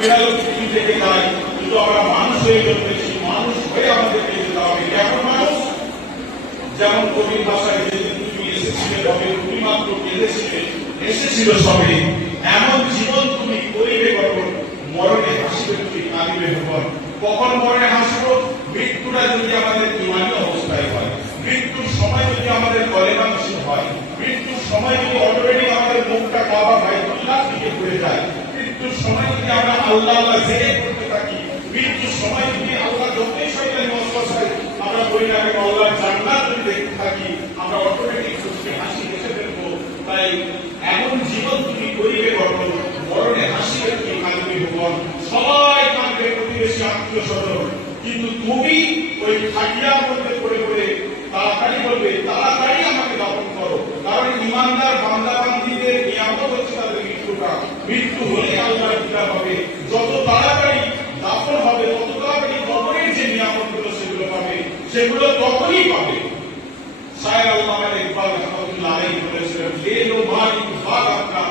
থেকে যাই, কিন্তু আমরা মানুষ হয়ে জন্মেছি, মানুষ হয়ে আমাদেরকে যেতে হবে। কেমন মানুষ? যেমন কবির ভাষায় যেদিন তুমি এসেছিলে তবে তুমি মাত্র কেঁদেছিলে, এসেছিল সবে, এমন জীবন তুমি করিবে গঠন, মরণে হাসিবে তুমি কাঁদিবে ভুবন। কখন মরণে হাসবো? মৃত্যুটা যদি আমাদের ইমানি অবস্থায় হয়, মৃত্যুর সময় যদি আমাদের কলেমা নসিব হয়, মৃত্যুর সময় যদি অটোমেটিক আমাদের মুখটা কাবা বাইতুল্লাহ দিকে ঘুরে যায়, মৃত্যুর সময় যদি আমরা আল্লাহ আল্লাহ জেনে করতে থাকি, মৃত্যুর সময় যদি আল্লাহ যতই শয়তানি ওয়াসওয়াসায় আমরা বলি না কেন আল্লাহর জান্নাত যদি দেখতে থাকি, আমরা অটোমেটিক সুখে হাসি হেসে ফেলবো। তাই এমন জীবন তুমি করিবে গঠন, মরণে হাসিবে তুমি কাঁদিবে ভুবন। সবাই কাঁদবে, প্রতিবেশী আত্মীয় স্বজন, কিন্তু তুমি ওই খাটিয়ার মধ্যে পড়ে পড়ে তাড়াতাড়ি বলবে তাড়াতাড়ি আমাকে দাফন করো। কারণ ইমানদার বান্দা বান্দীদের নিয়ামত হচ্ছে তাদের মৃত্যুটা, মৃত্যু হলে আল্লাহর দিদার হবে। যত তাড়াতাড়ি দাফন হবে তত তাড়াতাড়ি কবরের যে নিয়ামতগুলো সেগুলো পাবে, সেগুলো তখনই পাবে। শায়ের আল্লামা ইকবাল রাহমাতুল্লাহ আলাইহি বলেছিলেন, লে লো মাল ইনফাক আপনা